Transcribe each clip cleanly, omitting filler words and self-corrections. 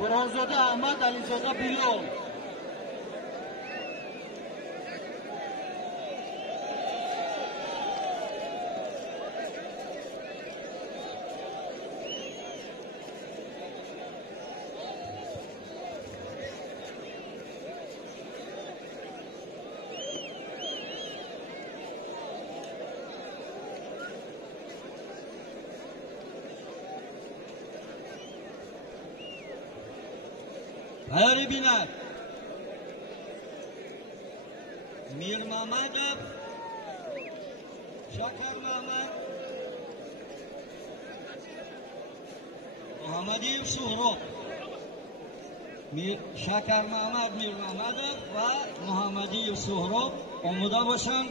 برهانزاده احمد، علیزاده بلال. Hayri Binar, Mir Mamadov, Shakar Mamad, Muhammadiyev Shuhrob. Shakar Mamad, Mir Mamadov va Muhammadiyev Shuhrob omuda boshan.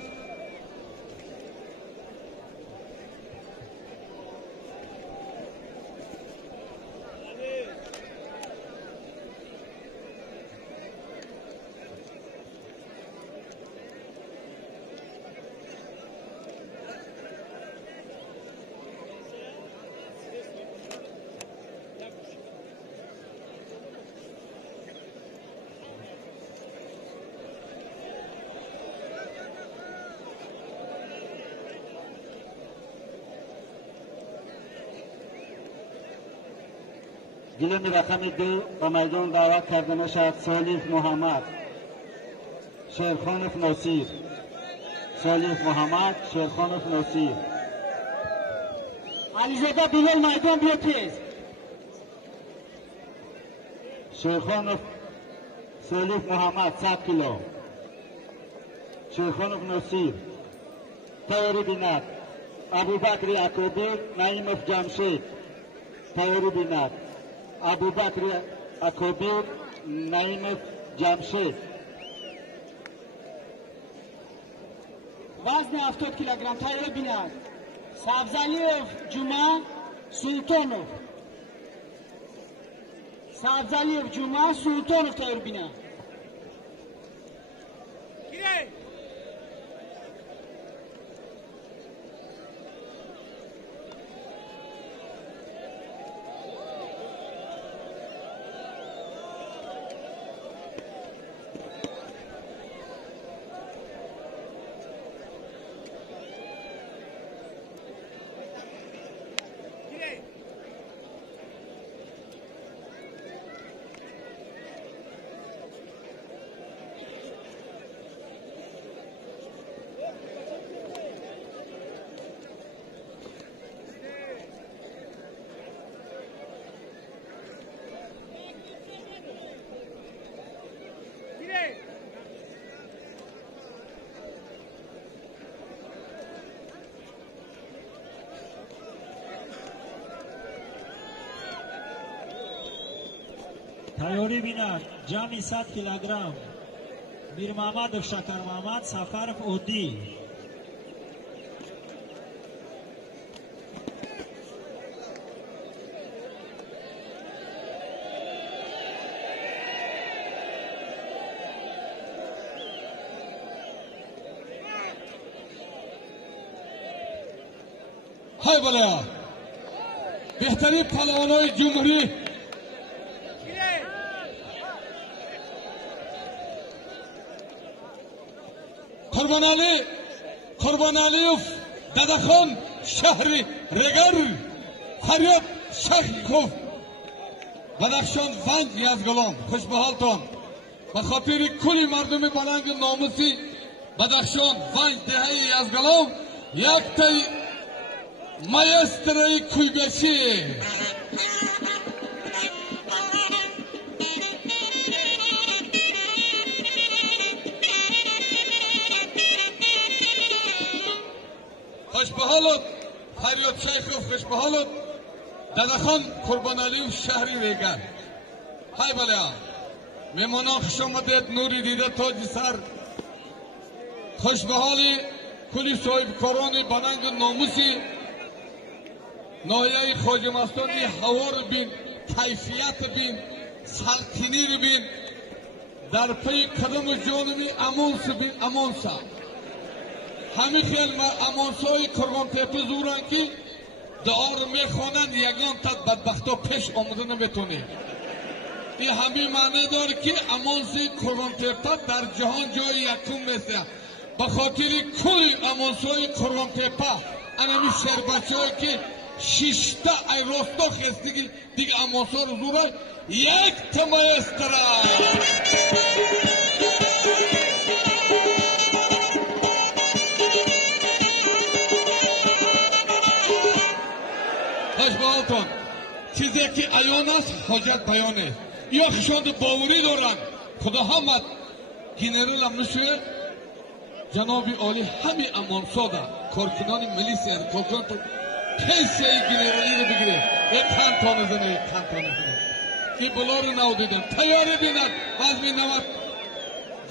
گیلن رقم 2 به میدان دعوت کرده میشد صالح محمد، شیرخانف نصیر. صالح محمد، شیرخانف نصیر. علیزاده بلال میدان بیا تیز. شیرخانف صالح محمد 100 کیلو. شیرخانف نصیر. تیاری بیند ابوبکر یعقوبی، نعیمов جمشید. تیاری بیند ابوبکر یعقوبی، نعیمов جمشید. وزن 70 کیلوگرم. تیاری بیند سبزعلیov جمعه، سلطانov. سبزعلیov جمعه، سلطانov تیاری بیند. تیاری بیند جمعی 100 کیلوگرم. میر محمد و شکر محمد، سفرف اودی. های بالا بهترین پهلوانای جمهوری قربان علیوف ددخان شهر رگر فریاد شیخوف بدخشان ونج یزگلان. خوش به حالتان. به خاطر کلی مردم بلند ناموسی بدخشان ونج دهه یزگلان یک تای مایسترای کویبشی. خوش به حالت فریاد شیخوف. خوش به حالت ددخان قربان علیوف شهری ریگر. های بله میمانان خوش آمدید. نوری دیده تاج سر. خوش به حالی کلی صاحب کاران بلند ناموسی ناحیه خواجه مستانی هوا رو بین، کیفیت بین، سلطنی رو بین، در پی قدم جانمی امانس بین. امانسا همین خیل امانسای قربان تیپه زورن که دعا رو میخوانن یگان تا بدبختا پیش آمده نمیتونه. این همین معنی داره که امانسی قربان‌تپه در جهان جای یکم میشه. به خاطر کل امانسای قربان‌تپه انمی شربت‌هایی که شیشتا ای راستا خستگی دیگه امانسا رو زوره یک تمایستره. خوشبالتون چیزی که عیان است حاجت بیانه یا خشاند باوری دارن خدا همت گنرال هم نشوه جناب عالی همین امانسا دا کارکنان ملیسیه کارکنان تو پیسیه گنرالی رو بگیره یک کانتان زنه یک کانتان زنه که بلا رو نو دیدن تیاری بیند وزمی 90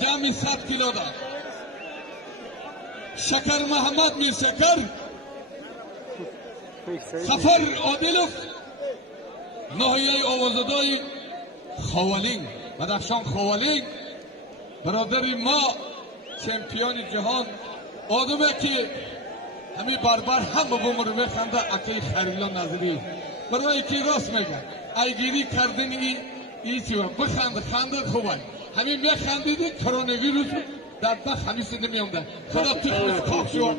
جمعی 100 کیلو دا شکر محمد میر شکر سفر عادلوف ناحیه آوازدای خوالینگ بدخشان خوالینگ برادری ما چمپیون جهان آدمه که همین بربر هم به بومر میخنده اکی خریلا نظری برای که راست میگن ایگیری کردن این چیوه بخنده خنده خوبه همین میخندیدی کرونا ویروس در بخ همین سنده میامده خدا تخلیص کاف شد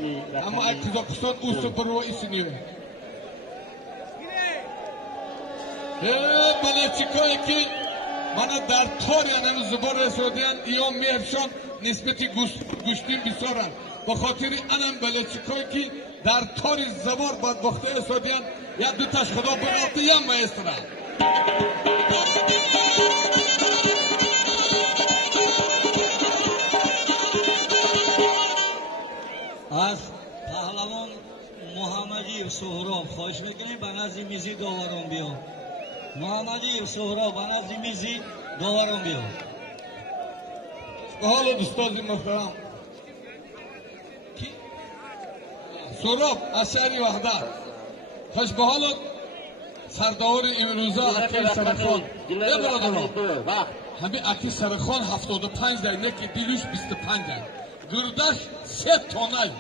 اما ای کزاکستان اوسو برو ایسی نیوه بلچیکایی که من در تاری انم زبار رسودیان ایام میرشان نسبتی گوشتیم بسارن با خاطر انم بلچیکایی که در تاری زبار بدبخته رسودیان یا دو تاش خدا بغلطه یا مایستره از پهلوان محمدی سهراب خواهش میکنیم به نزد میزی داوران بیا محمدی سهراب به نزد میزی داوران بیا به حال دوستان محترم سهراب از شهر وحدت خوش به حال سردار امروزه اکی سرخان یه برادران همین اکی سرخان 75 در نکی دیلوش 25 در گردش 3 تانه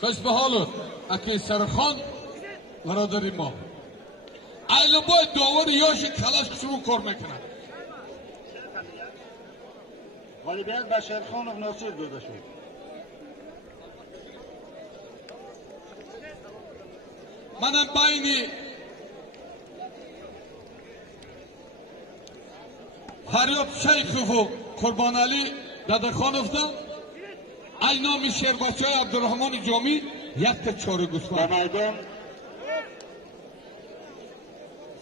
خوش به حال اکی سرخان برادری ما ایلو باید داور یاش کلاش شروع کار میکنن ولی باید بشیر خان و ناصر داده شد منم بین فریاد شیخ و قربان علی دادرخانوفدا ای نامی شیربچه های عبدالرحمن جامی یک تا 4 گوسفند به میدان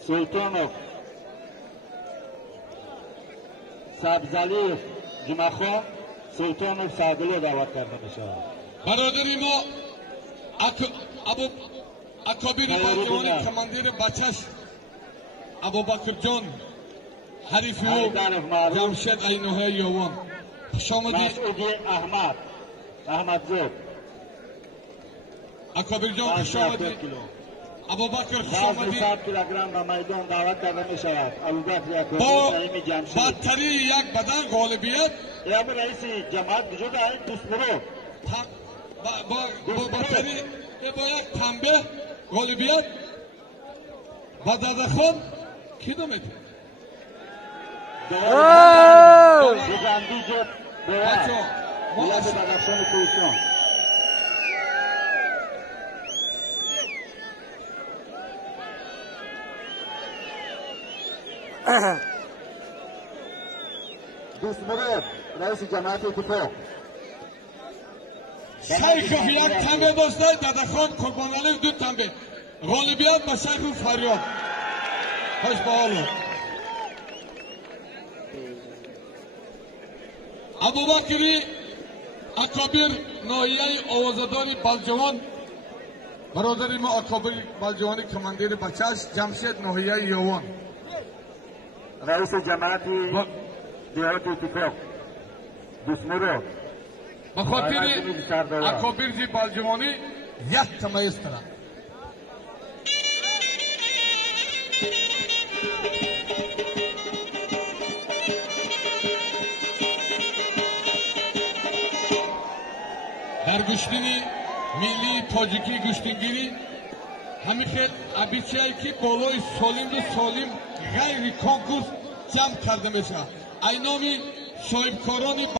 سلطانوف سبزعلی جمعخان سلطانوف سعدلی دعوت کرده بشه برادری ما اکابیر بلجوانی کماندیر بچش ابوبکر جان حریفی و جمشید اینوه یوان خوشامدی مسعودی احمد زود اکابیر جان خوشامدی ابوبکر خوشامدی 100 کیلوگرم به میدان دعوت کرده می شود ابوبکر با یکوبی جمشید بدتری یک بدن غالبیت یا به رئیس جماعت وجود این دوستبرو با بدتری با یک تنبه غالبیت و دادخان کی دو میتونه بزندی جد بچه ما بیاد بدخشان کوهستان دوستبرو رئیس جماعت اتفاق شیخ یک تنبه داشته دادخان قربان علی 2 تنبه غالبیت به شیخ فریاد خوش به حالو ابوبکری اکابیر ناحیه آوازداری بلجوان برادری ما اکابیر بلجوانی کماندیر بچش جمشید ناحیه یوان رئیس جماعت دیهات اتفاق دوستبرو به خاطر اکابیر جی بلجوانی یک تمایز کرد در گشتینی ملی تاجیکی گشتینگیری همین خیل ابیچه‌ای که بالای سالم و سالم غیر کنکورس جمع کرده میشه. اینامی صاحبکاران